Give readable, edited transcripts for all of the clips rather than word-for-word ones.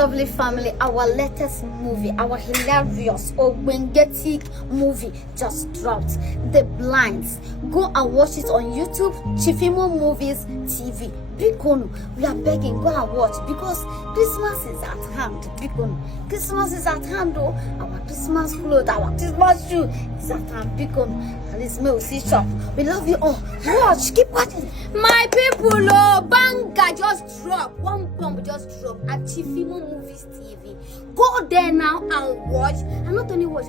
lovely family, our latest movie, our hilarious Obengetic movie just dropped, The Blinds. Go and watch it on YouTube, Chifimo Movies TV. Bikonu, we are begging, go and watch because Christmas is at hand. Bikonu, Christmas is at hand. Oh, our Christmas clothes, our Christmas shoe is at hand. Bikonu, at least me will see shop. We love you all. Watch, keep watching. My people, oh, banga just drop. One bomb just drop at Chifimo Movies TV. Go there now and watch. And not only watch,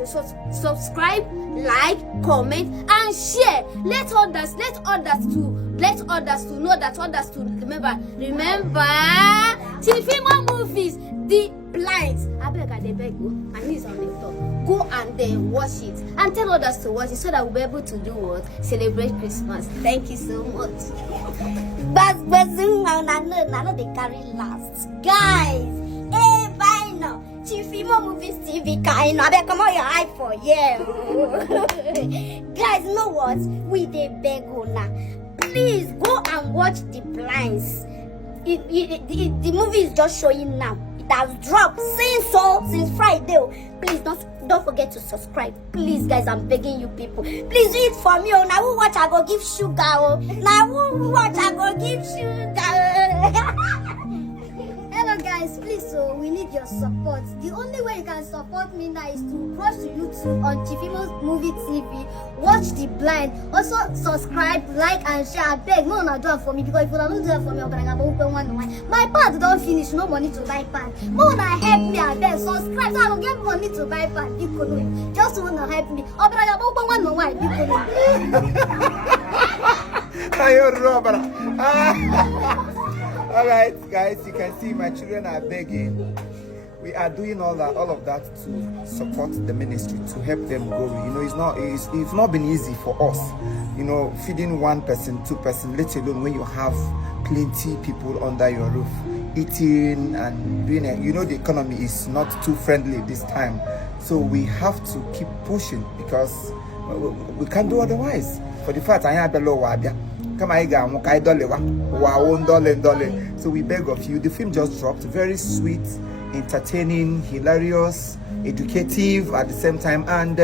subscribe, like, comment, and share. Let others to know that others to remember Therefor Movies, The Blinds. I beg you, my knees on the top. Go and then watch it and tell others to watch it so that we'll be able to do what? Celebrate Christmas. Thank you so much. But I know they carry last. Guys, hey, bye now. Chifimo Movies TV, kind of. I better come on your eye for Guys, you know what? We dey beg now. Please go and watch The Blinds. The movie is just showing now. It has dropped since Friday. Please don't forget to subscribe. Please, guys, I'm begging you people. Please do it for me. Now who watch I go give sugar. Now who watch I go give sugar. Hello guys, please, so we need your support. The only way you can support me now is to cross to YouTube on Chifimo Movie TV, watch The Blind, also subscribe, like and share. I beg, no do it for me because if you don't do it for me, I'm gonna open one. My pad don't finish, no money to buy pad. No help me, I beg, subscribe so I don't get money to buy pad. People just wanna help me. I'm gonna open one. All right, guys, you can see my children are begging. We are doing all of that to support the ministry, to help them grow. You know, it's not been easy for us. You know, feeding one person, two person, let alone when you have plenty people under your roof, eating and doing it. You know, the economy is not too friendly this time, so we have to keep pushing because we can't do otherwise. For the fact I have the low wabia. So we beg of you. The film just dropped. Very sweet, entertaining, hilarious, educative at the same time, and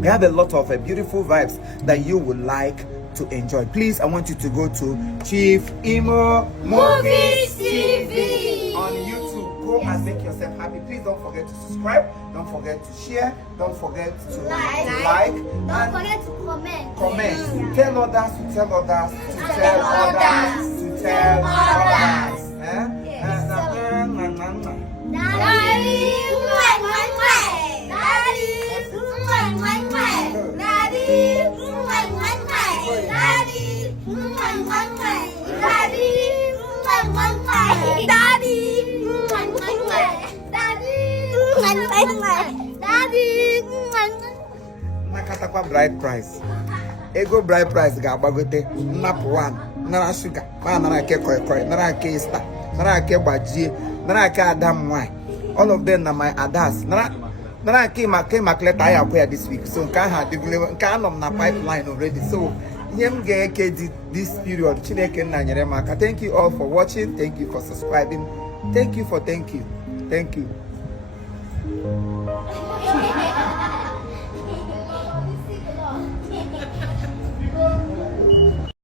we have a lot of beautiful vibes that you would like to enjoy. Please, I want you to go to Imo Movies TV on YouTube. Go and make yourself happy. Please don't forget to subscribe. Don't forget to share. Don't forget to like. Don't forget to comment. Tell others to tell others to tell others to tell others. Nakatakwa bride price. Ego bride price ga agbagote nnapụ one nara sugar ma nara ke koi nara ke star nara ke gbajie nara ke adam wine. All of them na my adas nara ke makleta ya kwa this week. So nka ha degule nka anom na pipeline already. So yem ge this period Chineke na nyere maka. Thank you all for watching. Thank you for subscribing. Thank you.